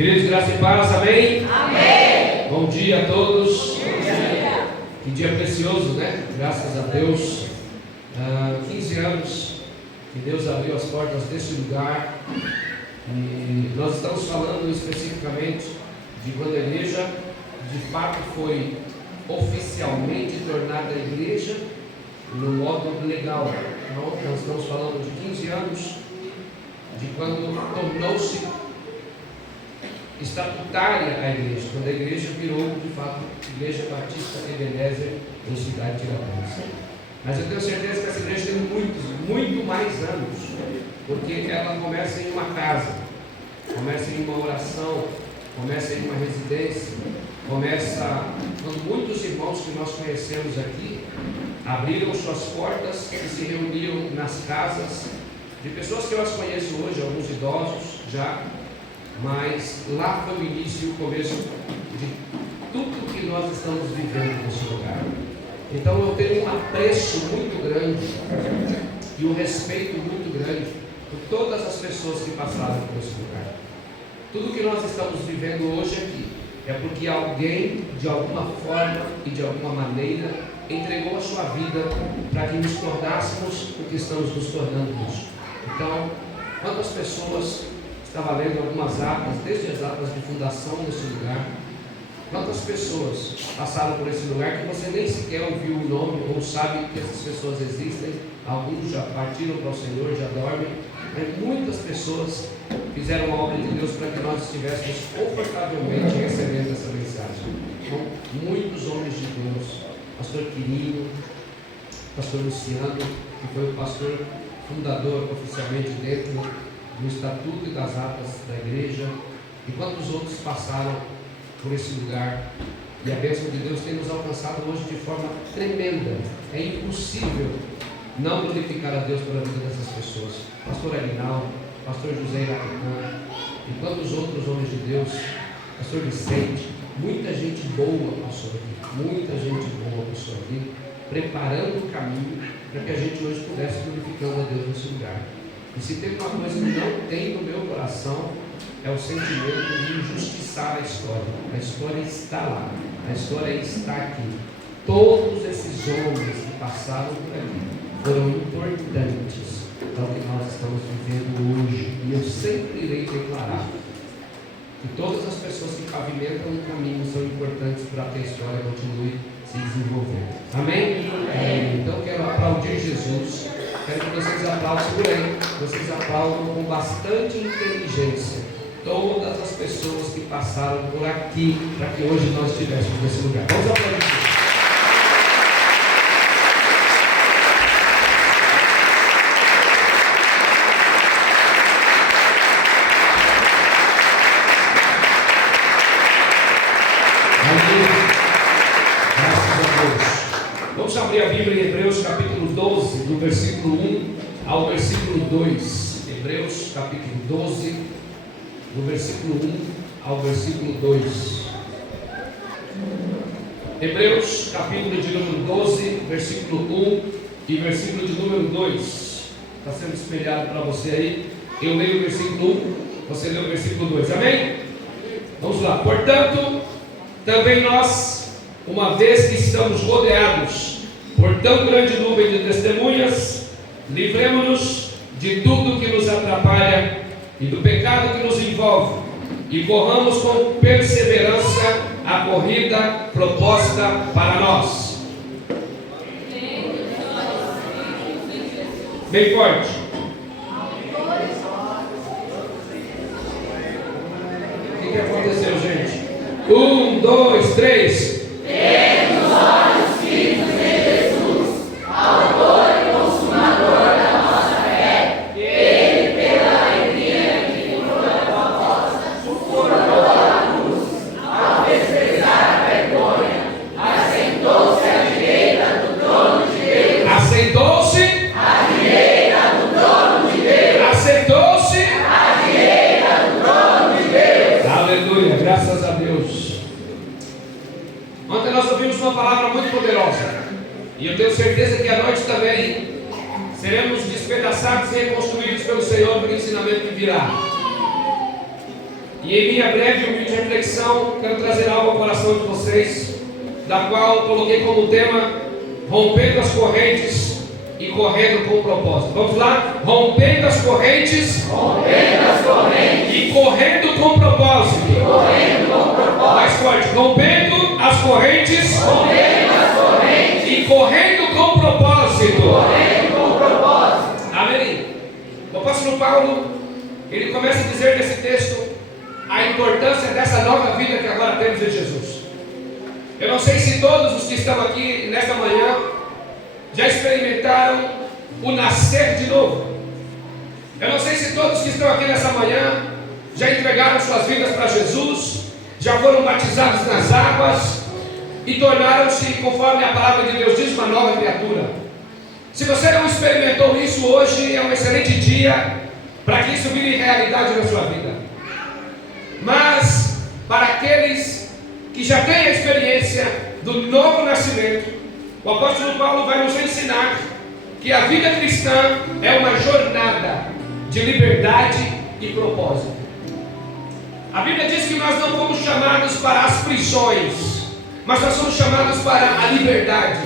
Queridos, graça e paz, amém? Amém. Bom dia a todos. Bom dia. Que dia precioso, né? Graças a Deus. 15 anos que Deus abriu as portas deste lugar. E nós estamos falando especificamente de quando a igreja de fato foi oficialmente tornada igreja no modo legal. Então, nós estamos falando de 15 anos de quando tornou-se estatutária a igreja, quando a igreja virou de fato Igreja Batista Ebenezer em Cidade Tiradentes. Mas eu tenho certeza que essa igreja tem muito mais anos, porque ela começa em uma casa, começa em uma oração, começa em uma residência, começa quando muitos irmãos que nós conhecemos aqui abriram suas portas e se reuniram nas casas de pessoas que eu as conheço hoje, alguns idosos já, mas lá foi o início e o começo de tudo que nós estamos vivendo nesse lugar. Então eu tenho um apreço muito grande e um respeito muito grande por todas as pessoas que passaram por esse lugar. Tudo que nós estamos vivendo hoje aqui é porque alguém, de alguma forma e de alguma maneira, entregou a sua vida para que nos tornássemos o que estamos nos tornando hoje. Então, quantas pessoas, estava lendo algumas atas, desde as atas de fundação desse lugar, quantas pessoas passaram por esse lugar que você nem sequer ouviu o nome ou sabe que essas pessoas existem, alguns já partiram para o Senhor, já dormem, mas muitas pessoas fizeram a obra de Deus para que nós estivéssemos confortavelmente recebendo essa mensagem. Então, muitos homens de Deus, pastor Quirino, pastor Luciano, que foi o pastor fundador oficialmente dentro do Estatuto e das Atas da Igreja, e quantos outros passaram por esse lugar, e a bênção de Deus tem nos alcançado hoje de forma tremenda. É impossível não glorificar a Deus pela vida dessas pessoas. Pastor Aguinaldo, pastor José Iracicã, e quantos outros homens de Deus, pastor Vicente, muita gente boa passou aqui, muita gente boa passou aqui, preparando o caminho para que a gente hoje pudesse glorificando a Deus nesse lugar. E se tem uma coisa que não tem no meu coração, é o sentimento de injustiçar a história. A história está lá, a história está aqui. Todos esses homens que passaram por aqui foram importantes para o que nós estamos vivendo hoje. E eu sempre irei declarar que todas as pessoas que pavimentam o caminho são importantes para que a história continue se desenvolvendo. Amém? Então quero aplaudir Jesus. Quero que vocês aplaudam, segurem, vocês aplaudam com bastante inteligência todas as pessoas que passaram por aqui para que hoje nós estivéssemos nesse lugar. Vamos aplaudir. Vamos abrir a Bíblia em Hebreus capítulo 12, do versículo 1 ao versículo 2. Hebreus capítulo 12, do versículo 1 ao versículo 2. Hebreus capítulo de número 12, versículo 1 e versículo de número 2. Está sendo espelhado para você aí. Eu leio o versículo 1, você lê o versículo 2. Amém? Vamos lá. Portanto, também nós, uma vez que estamos rodeados por tão grande nuvem de testemunhas, livremo-nos de tudo que nos atrapalha e do pecado que nos envolve, e corramos com perseverança a corrida proposta para nós. Bem forte. O que aconteceu, gente? 1, 2, 3. Temos olhos firmes em Jesus, autor e consumador da nossa fé. Ele, pela alegria que lhe foi proposta, suportou a cruz, ao desprezar a vergonha, assentou-se à direita do trono de Deus. Assentou-se À direita do trono de Deus. Assentou-se À direita do trono de Deus. Aleluia, graças a Deus. Ontem nós ouvimos uma palavra muito poderosa, e eu tenho certeza que à noite também seremos despedaçados e reconstruídos pelo Senhor para o ensinamento que virá. E E em minha breve e humilde reflexão, quero trazer algo ao coração de vocês, da qual coloquei como tema: rompendo as correntes e correndo com propósito. Vamos lá? Rompendo as correntes e correndo com propósito. Mais forte. Rompendo as correntes e correndo com propósito. Amém. O apóstolo Paulo, ele começa a dizer nesse texto a importância dessa nova vida que agora temos em Jesus. Eu não sei se todos os que estão aqui nesta manhã já experimentaram o nascer de novo. Eu não sei se todos que estão aqui nessa manhã já entregaram suas vidas para Jesus, já foram batizados nas águas e tornaram-se, conforme a palavra de Deus diz, uma nova criatura. Se você não experimentou isso, hoje é um excelente dia para que isso vire realidade na sua vida. Mas para aqueles que já têm a experiência do novo nascimento, o apóstolo Paulo vai nos ensinar que a vida cristã é uma jornada de liberdade e propósito. A Bíblia diz que nós não fomos chamados para as prisões, mas nós somos chamados para a liberdade.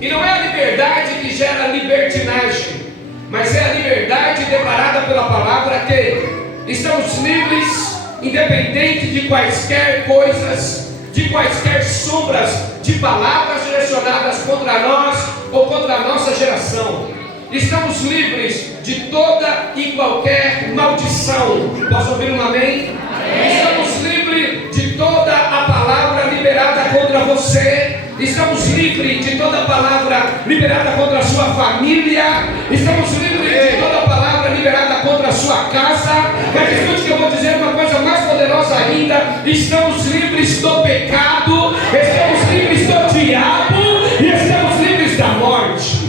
E não é a liberdade que gera libertinagem, mas é a liberdade declarada pela palavra que estamos livres, independente de quaisquer coisas, de quaisquer sombras de palavras direcionadas contra nós ou contra a nossa geração. Estamos livres de toda e qualquer maldição. Posso ouvir um amém? Amém. Estamos livres de toda a palavra liberada contra você. Estamos livres de toda a palavra liberada contra a sua família. Estamos livres de toda a palavra liberada contra a sua casa. Mas escute que eu vou dizer uma coisa mais poderosa ainda: estamos livres do pecado, estamos livres do diabo e estamos livres da morte.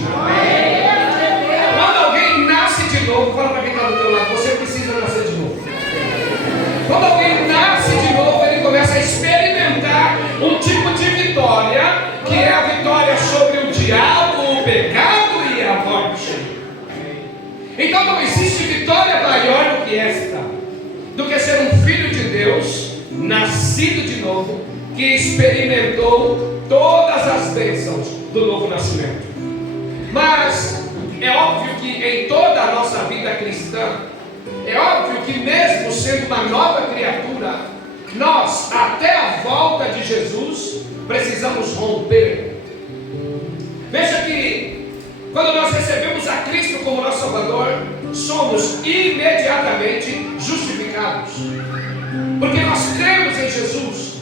Quando alguém nasce de novo, fala para quem está do teu lado, você precisa nascer de novo. Quando alguém nasce de novo, ele começa a experimentar um tipo de vitória, que é a vitória sobre o diabo, o pecado e a morte. Então não existe vitória maior do que esta, do que ser um filho de Deus, nascido de novo, que experimentou todas as bênçãos do novo nascimento. Mas é óbvio que em toda a nossa vida cristã, é óbvio que mesmo sendo uma nova criatura, nós, até a volta de Jesus, precisamos romper. Veja que quando nós recebemos a Cristo como nosso Salvador, somos imediatamente justificados, porque nós cremos em Jesus.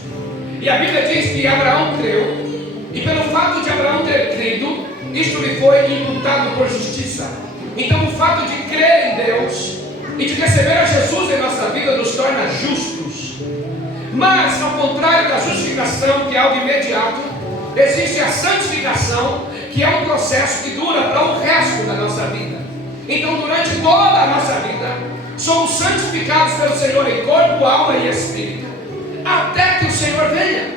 E a Bíblia diz que Abraão creu, e pelo fato de Abraão ter crido, isto lhe foi imputado por justiça. Então o fato de crer em Deus e de receber a Jesus em nossa vida nos torna justos. Mas ao contrário da justificação, que é algo imediato, existe a santificação, que é um processo que dura para o resto da nossa vida. Então durante toda a nossa vida somos santificados pelo Senhor em corpo, alma e espírito, até que o Senhor venha.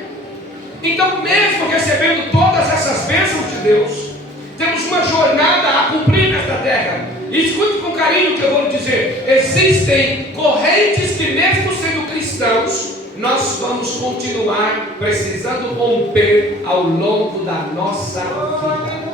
Então, mesmo recebendo todas essas bênçãos de Deus, temos uma jornada a cumprir nesta terra. E escute com carinho o que eu vou lhe dizer: existem correntes que, mesmo sendo cristãos, nós vamos continuar precisando romper ao longo da nossa vida.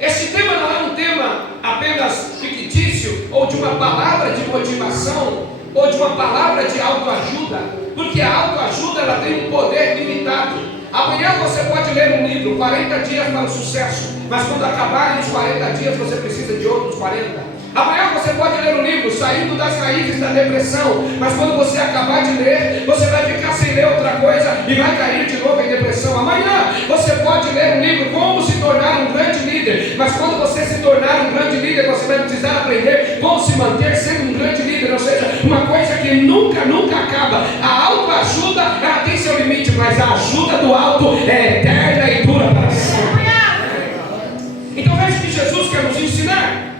Este tema não é um tema apenas fictício, ou de uma palavra de motivação, ou de uma palavra de autoajuda, porque a autoajuda ela tem um poder limitado. Amanhã você pode ler um livro, 40 dias para o sucesso, mas quando acabarem os 40 dias você precisa de outros 40. Amanhã você pode ler um livro, Saindo das Raízes da Depressão, mas quando você acabar de ler, você vai ficar sem ler outra coisa e vai cair de novo em depressão. Amanhã você pode ler um livro, Como se tornar um grande líder, mas quando você se tornar um grande líder, você vai precisar aprender como se manter sendo um grande líder, ou seja, uma coisa que nunca acaba. A autoajuda, ela tem seu limite, mas a ajuda do alto é eterna e dura para sempre. Então veja que Jesus quer nos ensinar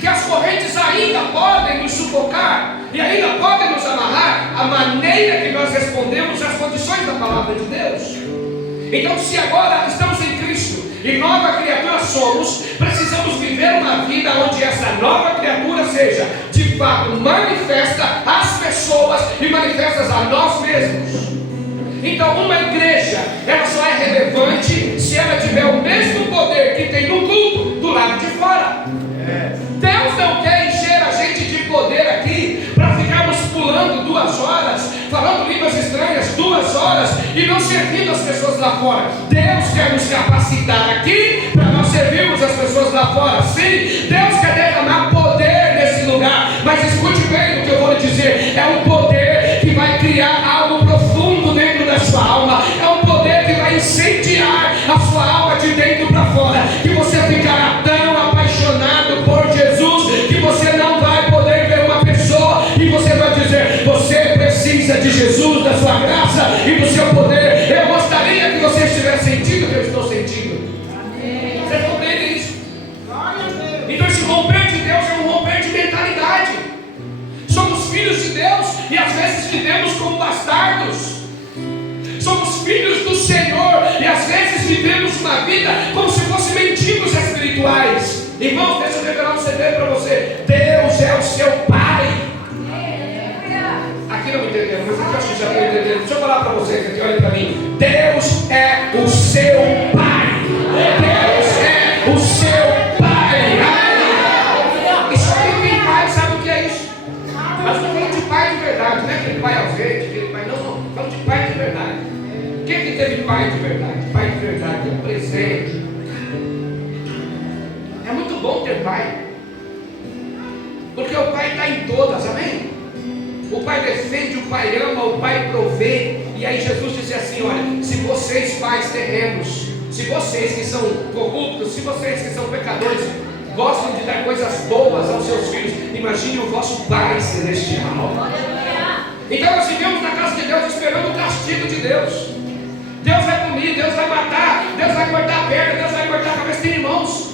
que as correntes ainda podem nos sufocar e ainda podem nos amarrar à maneira que nós respondemos às condições da palavra de Deus. Então, se agora estamos em Cristo e nova criatura somos, precisamos viver uma vida onde essa nova criatura seja de fato manifesta às pessoas e manifesta a nós mesmos. Então uma igreja, ela só é relevante se ela tiver o mesmo poder que tem no culto do lado de fora. Deus não quer encher a gente de poder aqui para ficarmos pulando 2 horas, falando línguas estranhas 2 horas e não servindo as pessoas lá fora. Deus quer nos capacitar aqui para nós servirmos as pessoas lá fora. Sim, Deus quer derramar poder nesse lugar, mas escute bem o que eu vou lhe dizer. É um poder que vai criar algo profundo dentro da sua alma. É um poder que vai incendiar a sua alma de dentro para fora, que você ficará tão apaixonado por Jesus que você não vai poder ver uma pessoa e você vai dizer: você precisa de Jesus, da sua graça e do seu poder. Eu gostaria que você estivesse sentindo o que eu estou sentindo. Vocês compreendem isso? Então esse romper de Deus é um romper de mentalidade. Somos filhos de Deus e às vezes vivemos como bastardos. Somos filhos do Senhor e às vezes vivemos uma vida como se fossem mendigos espirituais. Irmãos, deixa eu revelar um segredo para você. Deus é o seu Pai. Aqui não me entenderam, mas aqui eu acho que já estou entendendo. Deixa eu falar para vocês aqui, olhem para mim. Deus é o seu Pai. Deus é o seu Pai. E só quem tem pai sabe o que é isso. Mas estou falando de pai de verdade, não é aquele pai ausente, aquele pai, não. Falando de pai de verdade. Quem que teve pai de verdade? Pai de verdade é um presente. É muito bom ter pai, porque o pai está em todas, amém? O pai defende, o pai ama, o pai provê. E aí Jesus disse assim: olha, se vocês pais terrenos, se vocês que são corruptos, se vocês que são pecadores gostam de dar coisas boas aos seus filhos, imagine o vosso Pai celestial. Então nós vivemos na casa de Deus esperando o castigo de Deus. Deus vai punir, Deus vai matar, Deus vai cortar a perna, Deus vai cortar a cabeça. Tem irmãos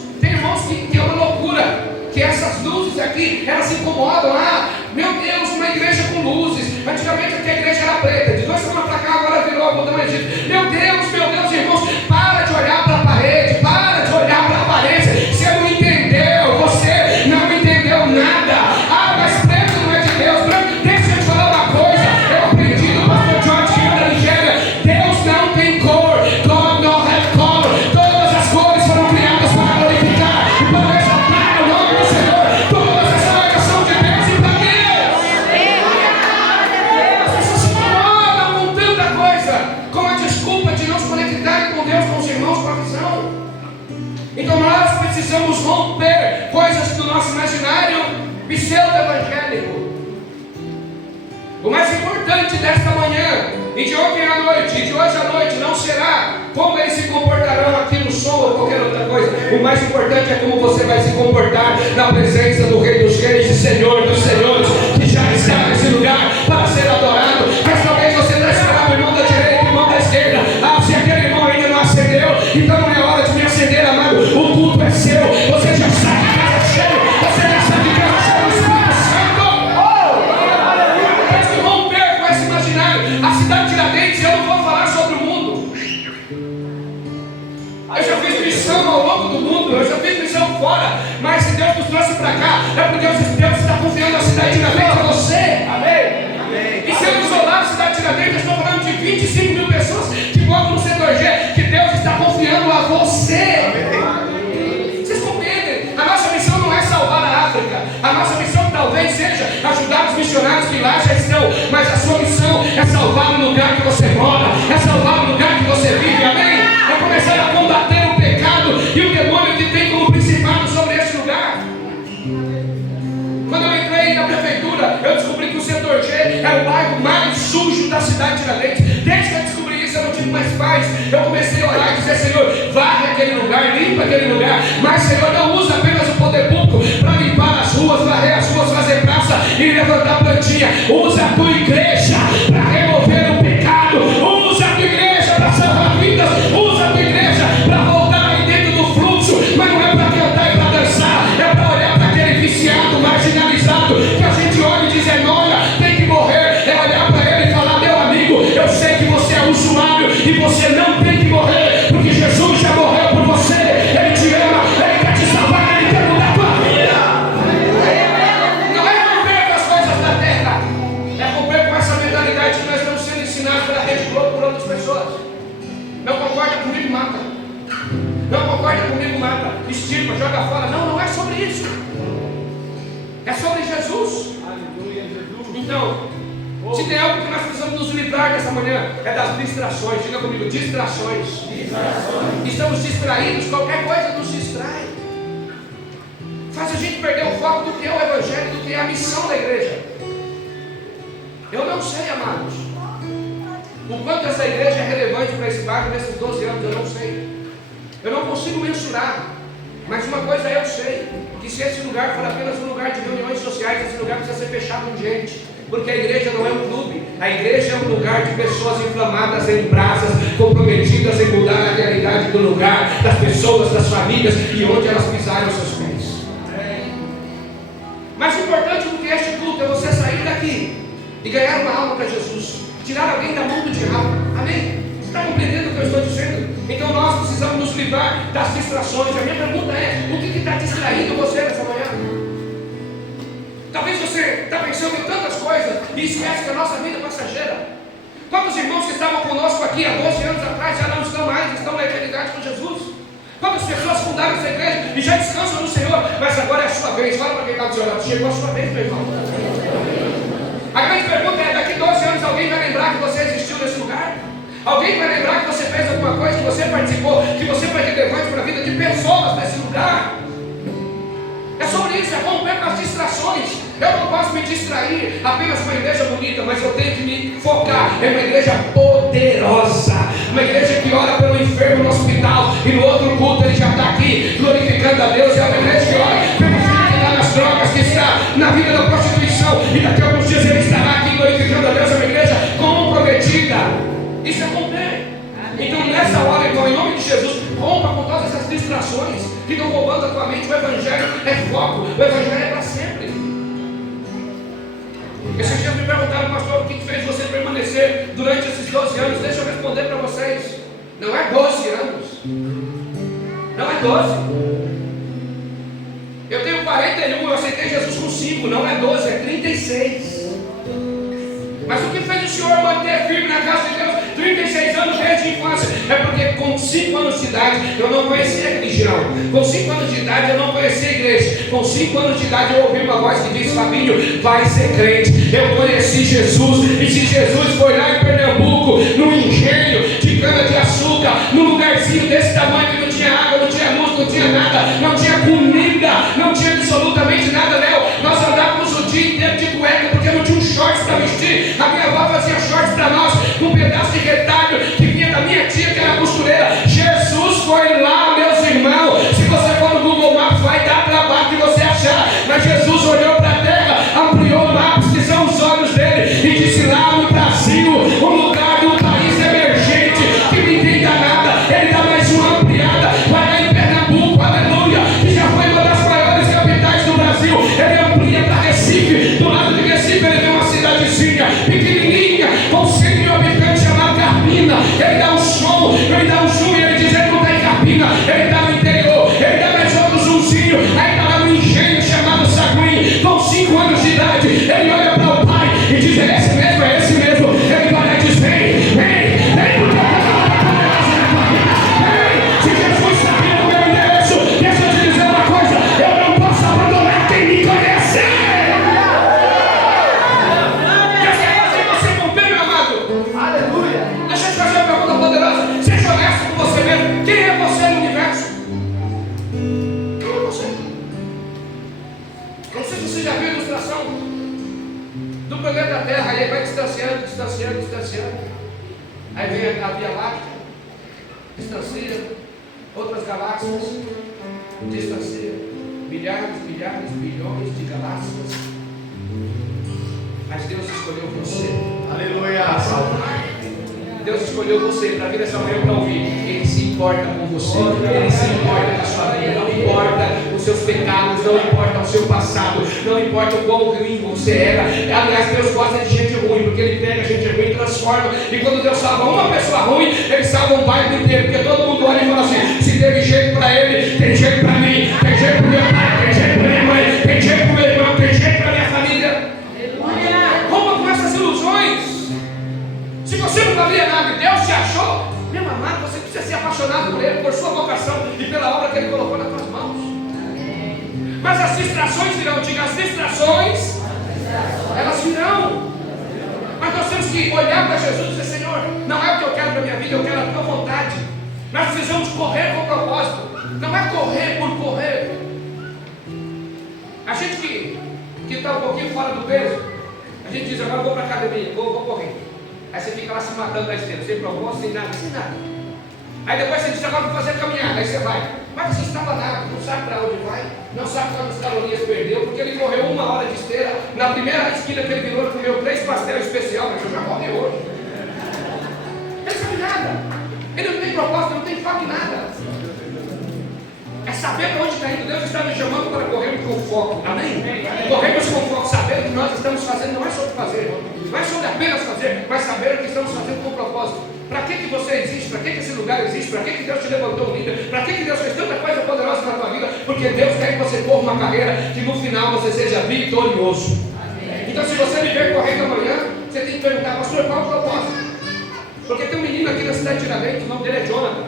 que é uma loucura, que essas luzes aqui, elas se incomodam. Ah, meu Deus, uma igreja com luzes. Antigamente aqui a igreja era preta, de 2 semanas para cá agora virou algodão Egito. Meu Deus, irmãos, para de olhar para a parede, para de olhar para a aparência. Você não entendeu, você não entendeu nada. Ah, mas preto não é de Deus. Deixa eu te falar uma coisa, eu aprendi do pastor George que é da Nigéria. Deus não tem cor, God don't have color. Todas as cores foram criadas para glorificar e para exaltar o nome do Senhor. Todas as coisas são de Deus e para Deus. As pessoas se incomodam com tanta coisa, com a desculpa de não se conectar com Deus, com os irmãos, com a visão. Então nós precisamos romper coisas do nosso imaginário pseudo-evangélico. O mais importante desta manhã, e de ontem à noite, e de hoje à noite, não será como eles se comportarão aqui no som ou qualquer outra coisa. O mais importante é como você vai se comportar na presença do Rei dos Reis e Senhor dos Senhores, que já está nesse lugar para ser adorado. Mas talvez você está esperando o irmão da direita, o irmão da esquerda. Ah, se aquele irmão ainda não acendeu, então não é hora de me acender, amado. O culto é seu. Você já sai de casa cheio. Você já sai de casa cheio do Espírito Santo. Temos que romper com esse imaginário. A cidade de Tiradentes, eu não vou falar sobre o mundo. Eu já fiz missão ao longo do mundo, eu já fiz missão fora. Mas se Deus nos trouxe para cá, é porque Deus está confiando a cidade de Tiradentes a você. Amém? E se eu isolar a cidade de Tiradentes, eu estou falando de 25 mil pessoas que moram no setor G, que Deus está confiando a você. Vocês compreendem? A nossa missão não é salvar a África. A nossa missão talvez seja ajudar os missionários que lá já estão. Mas a sua missão é salvar o lugar que você mora, é salvar o lugar que você vive. Amém? É começar a combater o pecado e o demônio que tem como principado sobre esse lugar. Quando eu entrei na prefeitura, eu descobri que o setor G é o bairro mais sujo da cidade de Tiradentes. Desde que eu descobri isso, eu não tive mais paz. Eu comecei a orar e dizer: Senhor, varre aquele lugar, limpa aquele lugar. Mas, Senhor, não usa apenas o poder público para limpar as ruas, varrer as ruas, fazer praça e levantar plantinha. Usa a tua igreja para remover o pecado. Usa a tua igreja para salvar vidas. Usa a tua igreja para voltar aí dentro do fluxo. Mas não é para cantar e para dançar. É para olhar para aquele viciado, marginalizado, que a gente olha e diz: olha, tem que morrer. É olhar para ele e falar: meu amigo, eu sei que você é usuário e você não tem que morrer, porque Jesus já morreu por você. Ele te ama, ele quer te salvar, ele quer mudar a tua vida. Não é romper pessoas. Não concorda comigo, mata. Não concorda comigo, mata. Estirpa, joga fora. Não, não é sobre isso. É sobre Jesus. Aleluia, Jesus. Então, se tem algo que nós precisamos nos livrar dessa manhã, é das distrações. Diga comigo, distrações. Estamos distraídos, qualquer coisa nos distrai. Faz a gente perder o foco do que é o Evangelho, do que é a missão da igreja. Eu não sei, amados, o quanto essa igreja é relevante para esse bairro nesses 12 anos, eu não sei. Eu não consigo mensurar. Mas uma coisa eu sei, que se esse lugar for apenas um lugar de reuniões sociais, esse lugar precisa ser fechado com gente. Porque a igreja não é um clube, a igreja é um lugar de pessoas inflamadas em brasas, comprometidas em mudar a realidade do lugar, das pessoas, das famílias e onde elas pisarem os seus pés. Mais importante do que este culto é você sair daqui e ganhar uma alma para Jesus, tirar alguém da mão do diabo. Amém? Você está compreendendo o que eu estou dizendo? Então nós precisamos nos livrar das distrações. A minha pergunta é: o que está distraindo você nessa manhã? Talvez você está pensando em tantas coisas e esquece que a nossa vida é passageira. Quantos irmãos que estavam conosco aqui há 12 anos atrás já não estão mais, estão na eternidade com Jesus? Quantas pessoas fundaram essa igreja e já descansam no Senhor, mas agora é a sua vez? Fala para quem está do seu lado: chegou a sua vez, meu irmão. A grande pergunta é: daqui 12 anos alguém vai lembrar que você existiu nesse lugar? Alguém vai lembrar que você fez alguma coisa, que você participou, que você foi relevante para a vida de pessoas nesse lugar? É sobre isso, é romper com as distrações. Eu não posso me distrair apenas com uma igreja bonita, mas eu tenho que me focar em uma igreja poderosa, uma igreja que ora pelo enfermo no hospital e no outro culto ele já está aqui glorificando a Deus. É uma igreja que ora pelo filho que está nas drogas, que está na vida da prostituição e daqui a alguns dias ele estará aqui glorificando a Deus. É uma igreja comprometida. Isso é romper. Então nessa hora, então, em nome de Jesus, rompa com todas essas distrações que estão roubando a tua mente. O Evangelho é foco, o Evangelho é para sempre. Esses dias me perguntaram: pastor, o que fez você permanecer durante esses 12 anos? Deixa eu responder para vocês: não é 12 anos, não é 12. Eu tenho 41, eu aceitei Jesus com 5, não é 12, é 36. Mas o que fez o Senhor manter firme na casa de Deus 36 anos desde a infância? É porque com 5 anos de idade eu não conhecia a religião. Com 5 anos de idade eu não conhecia a igreja. Com 5 anos de idade eu ouvi uma voz que disse: Fabinho, vai ser crente. Eu conheci Jesus. E se Jesus foi lá em Pernambuco, num engenho de cana de açúcar, num lugarzinho desse tamanho que não tinha água, não tinha luz, não tinha nada, não tinha comida, não tinha absolutamente nada, Léo. Nós andávamos o dia inteiro de cueca porque não tinha um shorts para vestir. A minha avó fazia shorts para nós com um pedaço de retalho que vinha da minha tia, que era costureira. Jesus foi lá, meus irmãos. Se você for no Google Maps, vai dar trabalho de você achar. Mas Jesus olhou para a terra, ampliou o Maps, que são os olhos dele, e disse: lá no Brasil, um lugar do país emergente que ninguém dá nada, ele dá mais uma ampliada. Vai lá em Pernambuco, aleluia, que já foi uma das maiores capitais do Brasil. Ele amplia para Recife. Do lado de Recife ele tem uma cidadezinha pequenininha com 100 mil habitantes chamada Carpina. Ele dá um show, ele dá um zoom e ele diz: ele não está em Carpina, ele está no interior. Ele dá mais outro zoomzinho, aí está lá no engenho chamado Saguim. Com 5 anos de idade ele olha para o pai e diz: é esse mesmo, é esse mesmo. Ele vai lá e diz: vem, vem, vem, porque eu tenho uma poderosa na tua vida. Vem, se Jesus sabia o meu endereço, deixa eu te dizer uma coisa: eu não posso abandonar quem me conhece. Aleluia. Deixa eu te fazer uma pergunta poderosa. Seja honesto com você mesmo. Quem é você no universo? Quem é você? Não sei se você já viu a ilustração do planeta Terra. Aí ele vai distanciando, distanciando, distanciando. Aí vem a Via Láctea, distancia. Outras galáxias, distancia. Milhares, milhares, bilhões de galáxias. Mas Deus escolheu você. Aleluia. Deus escolheu você para vir essa manhã para ouvir. Ele se importa com você, ele se importa com a sua vida. Não importa os seus pecados, não importa o seu passado, não importa o quão ruim você era. Aliás, Deus gosta de gente ruim, porque ele pega gente ruim e transforma. E quando Deus salva uma pessoa ruim, ele salva um bairro inteiro, porque todo mundo olha e fala assim: se teve jeito para ele, tem jeito para mim, tem jeito para meu pai, tem jeito para minha mãe, tem jeito para meu irmão, tem jeito para minha família. Rompa com essas ilusões. Se você não valia nada e Deus te achou, meu amado, você precisa ser apaixonado por Ele, por sua vocação e pela obra que Ele colocou nas tuas mãos. Mas as distrações virão, diga, as distrações, elas virão. Mas nós temos que olhar para Jesus e dizer, Senhor, não é o que eu quero para a minha vida, eu quero a tua vontade. Nós precisamos correr com propósito, não é correr por correr. A gente que está um pouquinho fora do peso, a gente diz, agora eu vou para a academia, vou correr. Aí você fica lá se matando na esteira, sem propósito, sem nada. Aí depois você diz, agora vou fazer a caminhada, aí você vai. Mas você estava nada, não sabe para onde vai, não sabe quantas calorias perdeu, porque ele correu 1 hora de esteira, na primeira esquina que ele virou, ele comeu 3 pastéis especiais, mas eu já morri hoje. Ele não sabe nada, ele não tem propósito, não tem foco em nada. É saber para onde está indo. Deus está nos chamando para corrermos com foco, amém? Corremos com foco, saber o que nós estamos fazendo, não é sobre fazer, não é sobre apenas fazer, mas saber o que estamos fazendo com propósito. Para que você existe? Para que esse lugar existe? Para que Deus te levantou um líder? Para que Deus fez tanta coisa poderosa na tua vida? Porque Deus quer que você corra uma carreira que no final você seja vitorioso. Então, se você me ver correndo amanhã, você tem que perguntar, pastor, qual é o propósito? Porque tem um menino aqui na cidade de Tiradentes, o nome dele é Jonathan.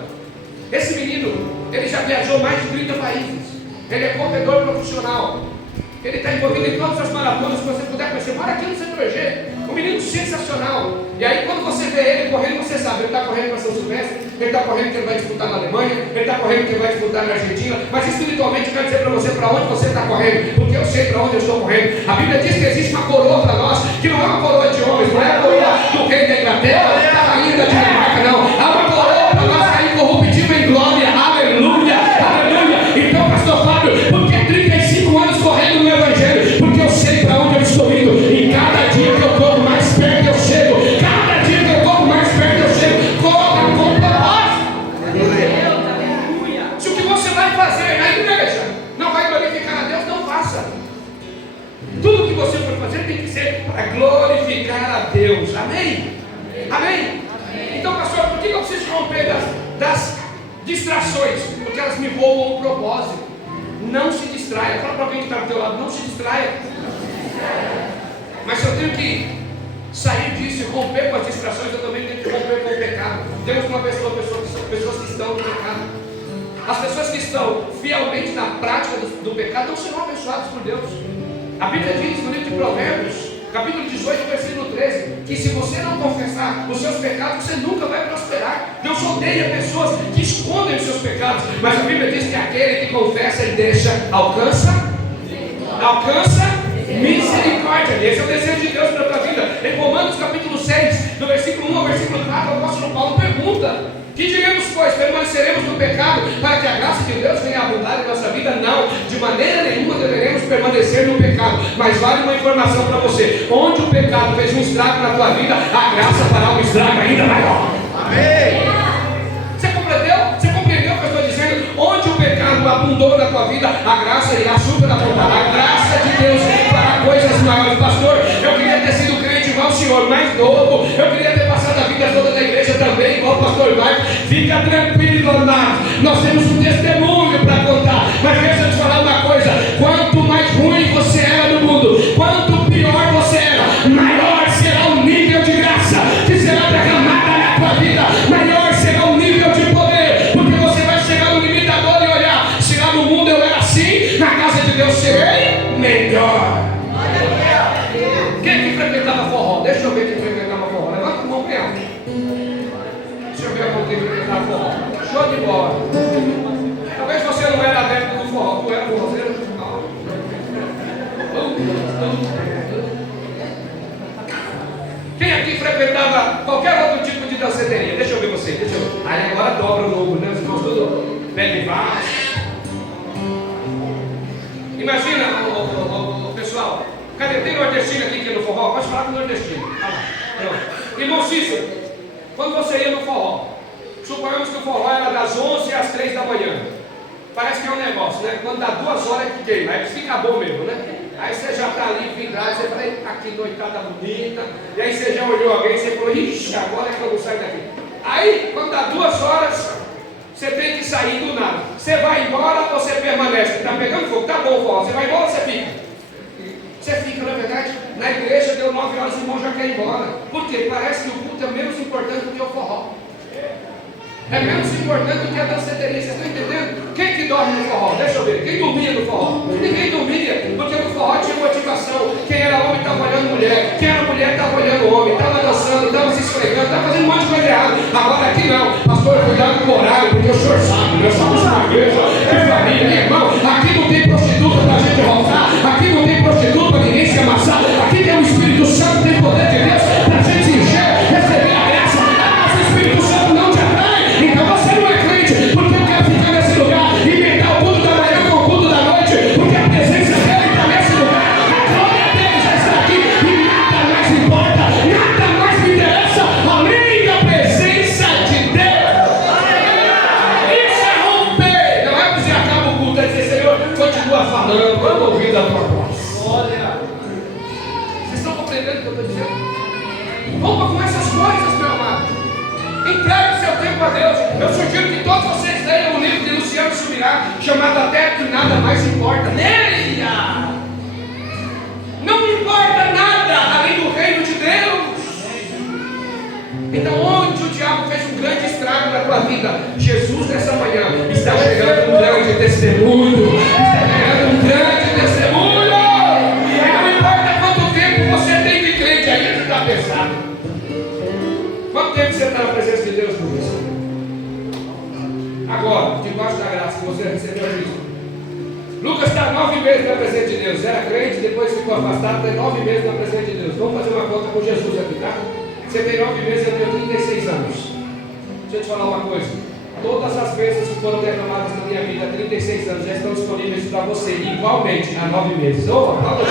Esse menino, ele já viajou mais de 30 países. Ele é corredor profissional. Ele está envolvido em todas as maratonas que você puder conhecer. Mora aqui no Centro-G. Um menino sensacional. E aí quando você vê ele correndo, você sabe, ele está correndo para São Silvestre, ele está correndo que ele vai disputar na Alemanha, ele está correndo que ele vai disputar na Argentina. Mas espiritualmente eu quero dizer para você para onde você está correndo, porque eu sei para onde eu estou correndo. A Bíblia diz que existe uma coroa para nós, que não é uma coroa de homens, não é a coroa do rei da Inglaterra, da rainha da Dinamarca, não. Há uma coroa para nós que é incorruptível em glória. Aleluia, aleluia. Então, pastor Fábio, por que 35 anos correndo no Evangelho? Porque eu sei para onde eu estou indo. E cada dia que eu corro mais perto eu chego. Cada dia que eu corro mais perto eu chego. Corra com propósito. Se o que você vai fazer na igreja não vai glorificar a Deus, não faça. Tudo que você for fazer tem que ser para glorificar a Deus. Amém? Amém? Então, pastor, por que eu preciso romper das distrações? Porque elas me roubam o propósito. Não se distraia. Fala para alguém que está do teu lado, não se distraia. Mas se eu tenho que sair disso e romper com as distrações, eu também tenho que romper com o pecado. Temos uma pessoas que estão no pecado. As pessoas que estão fielmente na prática do pecado não serão abençoadas por Deus. A Bíblia diz no livro de Provérbios, capítulo 18, versículo 13, que se você não confessar os seus pecados, você nunca vai prosperar. Deus odeia pessoas que escondem os seus pecados, mas a Bíblia diz que aquele que confessa e deixa, alcança misericórdia. Esse é o desejo de Deus para a tua vida. Em Romanos capítulo 6, do versículo 1 ao versículo 4, o apóstolo Paulo pergunta: que diremos, pois? Permaneceremos no pecado para que a graça de Deus venha abundar em nossa vida? Não, de maneira nenhuma deveremos permanecer no pecado. Mas vale uma informação para você: onde o pecado fez um estrago na tua vida, a graça fará um estrago ainda maior. Amém. Você compreendeu o que eu estou dizendo? Onde o pecado abundou na tua vida, a graça irá superabundar. A graça de Deus fará coisas maiores. Pastor, eu queria ter sido crente igual o senhor, mais novo. Eu queria ter passado a vida toda na igreja também, igual o pastor Marcos. Fica tranquilo, amado. Nós temos um testemunho para contar. Mas deixa eu te falar uma coisa: quanto mais ruim você era no mundo, quanto pior você era, maior será o nível de graça que será derramada na tua vida. Maior será o nível de poder, porque você vai chegar no limitador e olhar: se lá no mundo eu era assim, na casa de Deus serei melhor. Quem que frequentava forró? Deixa eu ver quem frequentava forró. Levanta a mão bem alto. Deixa eu ver quem frequentava forró. Show de bola. Talvez você não era adepto do forró. Tu era forrozeiro? Não. Quem aqui frequentava qualquer outro tipo de danceteria? Deixa eu ver você. Deixa eu ver. Aí agora dobra o lobo, né? Os irmãos tudo bebe vaso. Imagina, pessoal. Cadê? Tem nordestino aqui que é no forró? Pode falar com o nordestino. Pronto. Irmão Cícero, quando você ia no forró, suponhamos que o forró era das 11 às 3 da manhã. Parece que é um negócio, né? Quando dá 2 horas é que queima, aí fica bom mesmo, né? Aí você já está ali vidrado, você fala: eita, que noitada bonita. E aí você já olhou alguém e você falou: ixi, agora é que eu não saio daqui. Aí, quando dá 2 horas, você tem que sair do nada. Você vai embora ou você permanece? Está pegando fogo? Tá bom o forró. Você vai embora ou você fica? Você fica, na verdade. Na igreja deu 9 horas, o irmão já quer ir embora. Por quê? Parece que o culto culto é menos importante do que o forró. É menos importante do que a danceteria. Vocês estão entendendo? Quem que dorme no forró? Deixa eu ver. Quem dormia no forró? Ninguém dormia, porque no forró tinha motivação. Quem era homem estava olhando mulher. Quem era mulher estava olhando homem. Estava dançando, estava se esfregando, estava fazendo um monte de coisa errada. Agora aqui não. Pastor, cuidado com o horário, porque o senhor sabe. Nós somos uma igreja de família, meu irmão. Aqui não tem prostituta para a gente voltar. Aqui não tem prostituta para ninguém se amassar. Aqui tem o Espírito Santo, tem poder de Deus para a gente encher, receber a graça. Mas o Espírito Santo não te atrai. Então você não é crente, porque eu quero ficar nesse lugar e emendar o culto da manhã com o culto da noite, porque a presença dele está nesse lugar, a glória dele já está aqui e nada mais importa, nada mais me interessa além da presença de Deus. Isso é romper, não é dizer acaba o culto, é dizer Senhor, continua falando, eu estou ouvindo a tua voz. Vocês estão compreendendo o que eu estou dizendo? Rompa com essas coisas, meu amado. Entregue o seu tempo a Deus. Eu sugiro que todos vocês leiam o livro de Luciano Subirá, chamado Até que Nada Mais Importa. Leia! Não importa nada além do reino de Deus. Então, onde o diabo fez um grande estrago na tua vida, Jesus nessa manhã está chegando um grande testemunho. Está chegando um grande testemunho. E não importa quanto tempo você tem de crente, aí que está pesado. Quanto tempo você está na presença de Deus por isso? Agora, debaixo da graça que você recebeu a Cristo. Lucas está 9 meses na presença de Deus. Era crente, depois ficou afastado, tem 9 meses na presença de Deus. Vamos fazer uma conta com Jesus aqui, tá? Você tem 9 meses, eu tenho 36 anos. Deixa eu te falar uma coisa. Todas as bênçãos que foram derramadas na minha vida há 36 anos já estão disponíveis para você, igualmente, há 9 meses. Opa, fala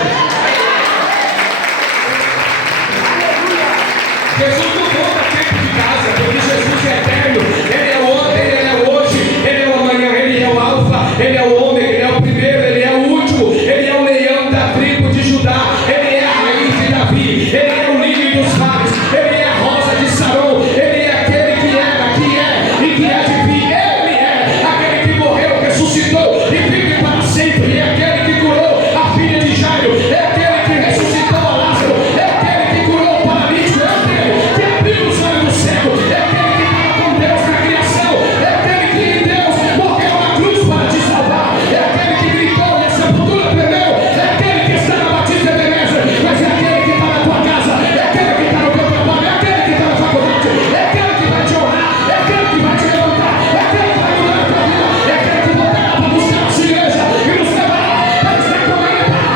Jesus não volta tempo de casa, porque Jesus é eterno. Ele é ontem, ele é hoje, ele é o amanhã, ele é o alfa, ele é o ômega, ele é o primeiro, ele é o último, ele é o leão da tribo de Judá, ele é a raiz de Davi, ele é o lírio dos vales, ele é a rosa de Saron, ele é aquele que era, que é e que há de vir, ele é aquele que morreu, ressuscitou e vive para sempre, é aquele que curou a filha de Jairo, é aquele que ressuscitou a Lázaro, é aquele que curou o paralítico, é aquele que abriu os olhos do céu, é aquele que estava com Deus na criação, é aquele que em Deus morreu na cruz para te salvar, é aquele que gritou e a sepultura tremeu, é aquele que está na Batista de Ebenezer, mas é aquele que está na tua casa, é aquele que está no teu trabalho, é aquele que está na faculdade, é aquele que vai te honrar, é aquele que vai te levantar, é aquele que vai mudar a tua vida, é aquele que voltará para buscar a sua igreja e nos levará para estar com ele para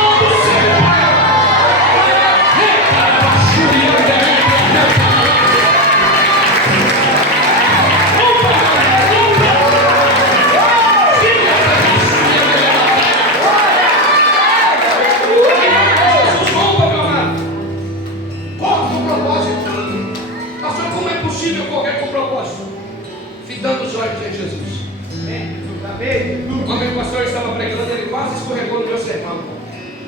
todo sempre. Jesus rompa, meu amado. Rompa com propósito. Pastor, como é possível correr com propósito? Fitando os olhos em Jesus. Quando o pastor estava pregando, ele quase escorregou no meu sermão.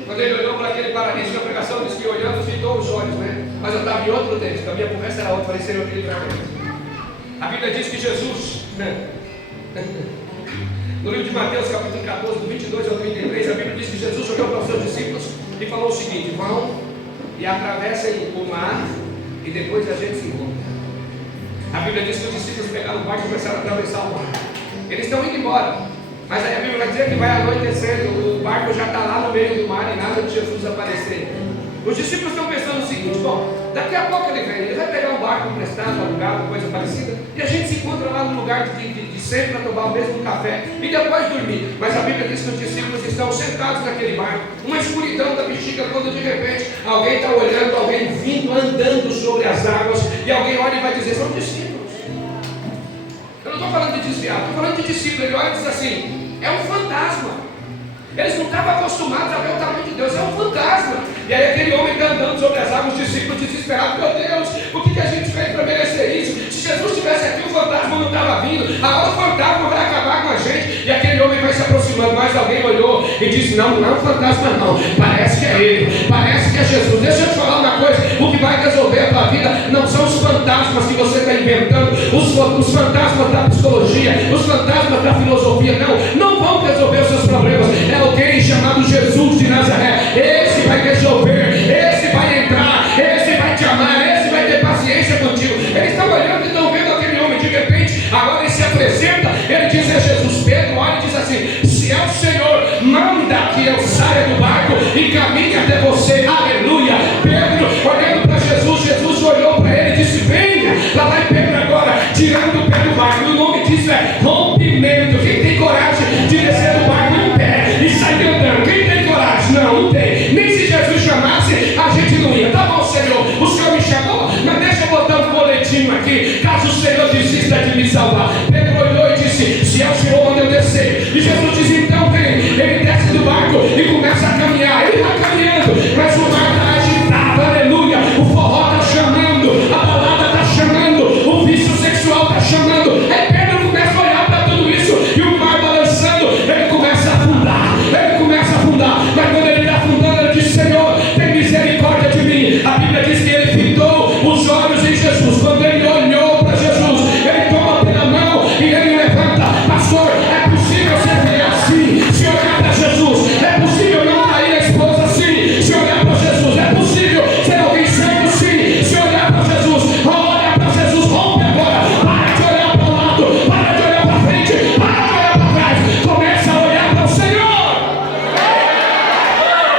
Quando ele olhou para aquele paralítico, a pregação disse que olhando, fitou os olhos, né? Mas eu estava em outro texto, a minha conversa era outra, falei, Senhor, aquele para mim. A Bíblia diz que Jesus, no livro de Mateus, capítulo 14, do 22 ao 33, a Bíblia diz que Jesus olhou para os seus discípulos e falou o seguinte: vão e atravessem o mar e depois a gente se encontra. A Bíblia diz que os discípulos pegaram o barco e começaram a atravessar o mar. Eles estão indo embora, mas aí a Bíblia vai dizer que vai anoitecendo, o barco já está lá no meio do mar e nada de Jesus aparecer. Os discípulos estão pensando o seguinte: bom, daqui a pouco ele vem, ele vai pegar um barco emprestado, alugado, coisa parecida, e a gente se encontra lá no lugar de sempre para tomar o mesmo café e depois dormir. Mas a Bíblia diz que os discípulos estão sentados naquele barco, uma escuridão da bexiga, quando de repente alguém está olhando, alguém vindo, andando sobre as águas, e alguém olha e vai dizer: são discípulos. Eu não estou falando de desviado, estou falando de discípulo. Ele olha e diz assim: é um fantasma. Eles não estavam acostumados a ver o tamanho de Deus, é um fantasma. E aí aquele homem está andando sobre as águas, os discípulos desesperados: meu Deus, o que a gente fez para merecer isso? Se Jesus estivesse aqui, o fantasma não estava vindo, agora o fantasma vai acabar com a gente. E aquele homem vai se aproximando, mas alguém olhou e disse: não, não é um fantasma não, parece que é ele, parece que é Jesus. Deixa eu te falar uma coisa: o que vai resolver a tua vida não são os fantasmas que você está inventando, os fantasmas da psicologia, os fantasmas da filosofia, não vão resolver os seus problemas. É alguém chamado Jesus de Nazaré. Esse vai resolver, esse vai entrar, esse vai te amar, esse vai ter paciência chamou, mas deixa eu botar um coletinho aqui, caso o Senhor desista de me salvar. Pedro olhou e disse: se é o Senhor, manda eu descer. E Jesus diz: então vem. Ele desce do barco e começa a caminhar. Ele vai caminhando, mas o mar está agitado, aleluia. O forró está chamando, a balada está chamando, o vício sexual está chamando. Aí Pedro começa a olhar para tudo isso e o mar balançando, ele começa a afundar, mas quando ele está afundando, ele diz: Senhor, tem misericórdia de mim. A Bíblia diz que ele fitou os olhos em Jesus. Quando ele olhou para Jesus, ele toma pela mão e ele levanta. Pastor, é possível ser feio assim, se olhar para Jesus? É possível não trair a esposa assim, se olhar para Jesus? É possível ser alguém santo sim, se olhar para Jesus? Olha para Jesus, rompe agora. Para de olhar para o lado, para de olhar para frente, para de olhar para trás, começa a olhar para o Senhor.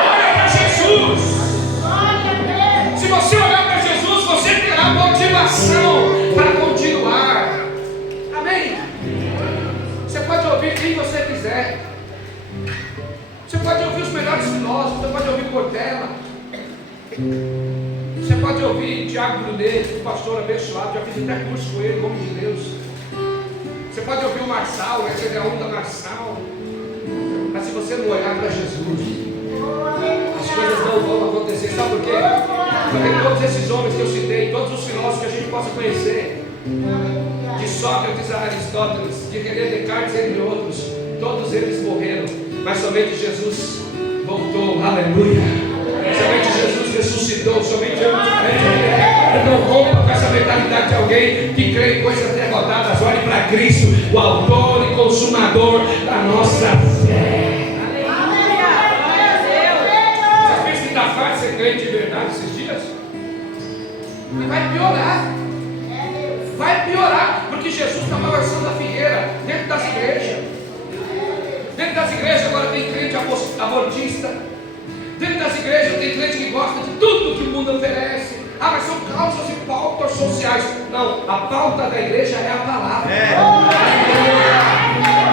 Olha para Jesus. Se você olhar para Jesus, você terá motivação para continuar. Amém? Você pode ouvir quem você quiser. Você pode ouvir os melhores filósofos. Você pode ouvir Cortella. Você pode ouvir Tiago Brunet, um pastor abençoado. Já fiz até curso com ele, homem de Deus. Você pode ouvir o Marçal, o SDA1 da Marçal. Mas se você não olhar para Jesus, as coisas não vão acontecer. Sabe por quê? Porque todos esses homens que eu citei, todos os filósofos que a gente possa conhecer, de Sócrates a Aristóteles, de René Descartes, entre outros, todos eles morreram, mas somente Jesus voltou. Aleluia! Somente Jesus ressuscitou, somente Jesus. Não rompa com essa mentalidade de alguém que crê em coisas derrotadas. Olhe para Cristo, o autor e consumador da nossa fé. Vocês pensam que está fácil ser crente de verdade esses dias? E vai piorar. Vai piorar, porque Jesus está balançando a figueira dentro das igrejas. Dentro das igrejas agora tem crente abortista. Dentro das igrejas tem crente que gosta de tudo que o mundo oferece. Ah, mas são causas e pautas sociais. Não, a pauta da igreja é a palavra.